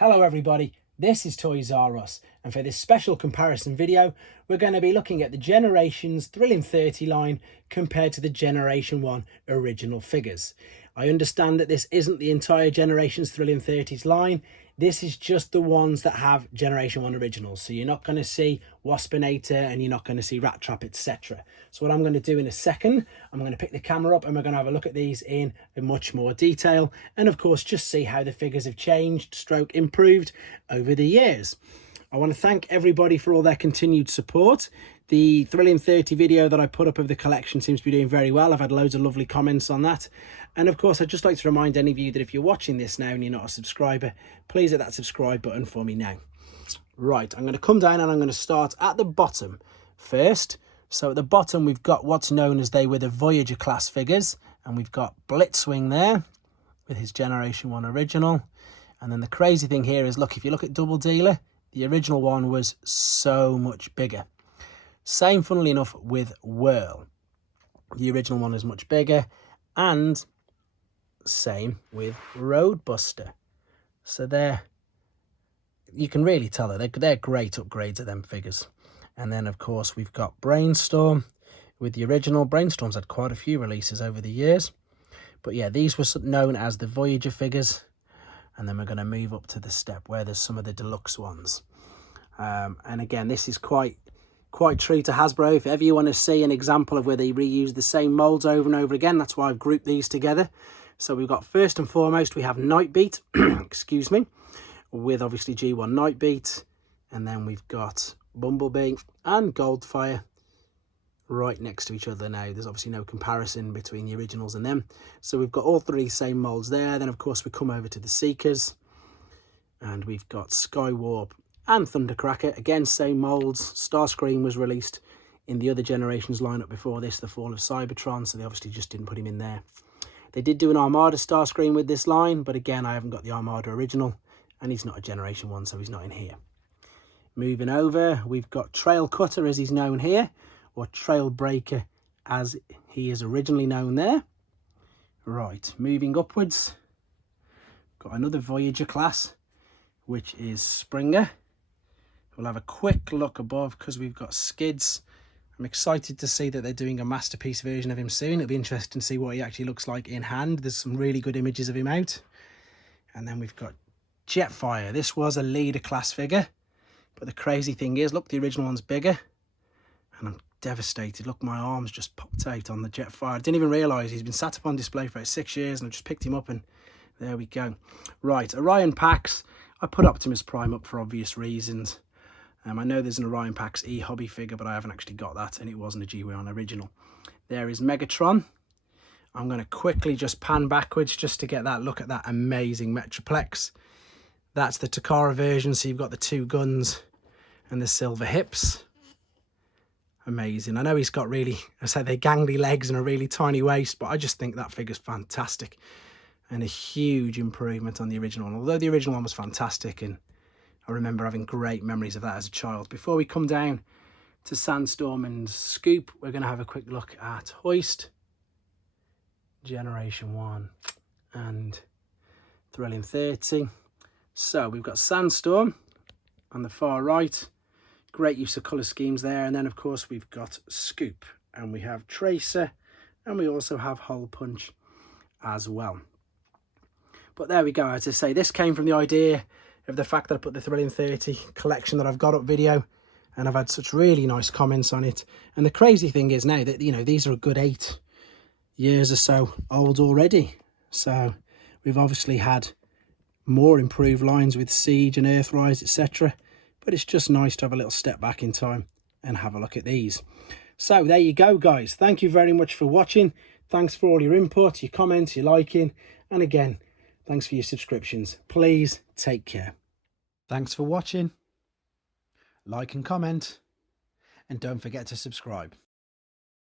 Hello everybody, this is Toys R Us, and for this special comparison video we're going to be looking at the Generations Thrilling 30 line compared to the Generation 1 original figures. I understand that this isn't the entire Generations Thrilling 30s line, this is just the ones that have Generation 1 originals, so you're not going to see Waspinator and you're not going to see Rat Trap, etc. So what I'm going to do in a second, I'm going to pick the camera up and we're going to have a look at these in much more detail, and of course just see how the figures have changed stroke improved over the years. I want to thank everybody for all their continued support. The Thrilling 30 video that I put up of the collection seems to be doing very well. I've had loads of lovely comments on that. And of course, I'd just like to remind any of you that if you're watching this now and you're not a subscriber, please hit that subscribe button for me now. Right, I'm going to come down and I'm going to start at the bottom first. So at the bottom, we've got what's known as they were the Voyager class figures. And we've got Blitzwing there with his Generation 1 original. And then the crazy thing here is, look, if you look at Double Dealer, the original one was so much bigger. Same, funnily enough, with Whirl. The original one is much bigger. And same with Roadbuster. So you can really tell that they're great upgrades of them figures. And then, of course, we've got Brainstorm with the original. Brainstorm's had quite a few releases over the years. But yeah, these were known as the Voyager figures. And then we're going to move up to the step where there's some of the deluxe ones. And again, this is quite true to Hasbro. If ever you want to see an example of where they reuse the same molds over and over again, that's why I've grouped these together. So we've got, first and foremost, we have Nightbeat, excuse me, with obviously G1 Nightbeat. And then we've got Bumblebee and Goldfire right next to each other now. There's obviously no comparison between the originals and them. So we've got all three same molds there. Then, of course, we come over to the Seekers. And we've got Skywarp and Thundercracker. Again, same molds. Starscream was released in the other Generations lineup before this, the Fall of Cybertron. So they obviously just didn't put him in there. They did do an Armada Starscream with this line. But again, I haven't got the Armada original. And he's not a Generation 1, so he's not in here. Moving over, we've got Trail Cutter, as he's known here, or Trail Breaker, as he is originally known there. Right, moving upwards, got another Voyager class, which is Springer. We'll have a quick look above because we've got Skids. I'm excited to see that they're doing a masterpiece version of him soon. It'll be interesting to see what he actually looks like in hand. There's some really good images of him out. And then we've got Jetfire. This was a leader class figure. But the crazy thing is, look, the original one's bigger. And I'm devastated. Look, my arms just popped out on the Jetfire. I didn't even realise he's been sat up on display for about 6 years, and I just picked him up and there we go. Right, Orion Pax. I put Optimus Prime up for obvious reasons. I know there's an Orion Pax E-Hobby figure, but I haven't actually got that, and it wasn't a G1 original. There is Megatron. I'm going to quickly just pan backwards just to get that look at that amazing Metroplex. That's the Takara version, so you've got the two guns and the silver hips. Amazing. I know he's got really, I said they're gangly legs and a really tiny waist, but I just think that figure's fantastic and a huge improvement on the original one. Although the original one was fantastic, and I remember having great memories of that as a child. Before we come down to Sandstorm and Scoop, we're going to have a quick look at Hoist, Generation 1 and Thrilling 30. So we've got Sandstorm on the far right. Great use of colour schemes there. And then, of course, we've got Scoop. And we have Tracer. And we also have Hole Punch as well. But there we go. As I say, this came from the idea of the fact that I put the Thrilling 30 collection that I've got up video. And I've had such really nice comments on it. And the crazy thing is now that, you know, these are a good 8 years or so old already. So we've obviously had more improved lines with Siege and Earthrise, etc. But it's just nice to have a little step back in time and have a look at these. So there you go, guys. Thank you very much for watching. Thanks for all your input, your comments, your liking. And again, thanks for your subscriptions. Please take care. Thanks for watching. Like and comment. And don't forget to subscribe.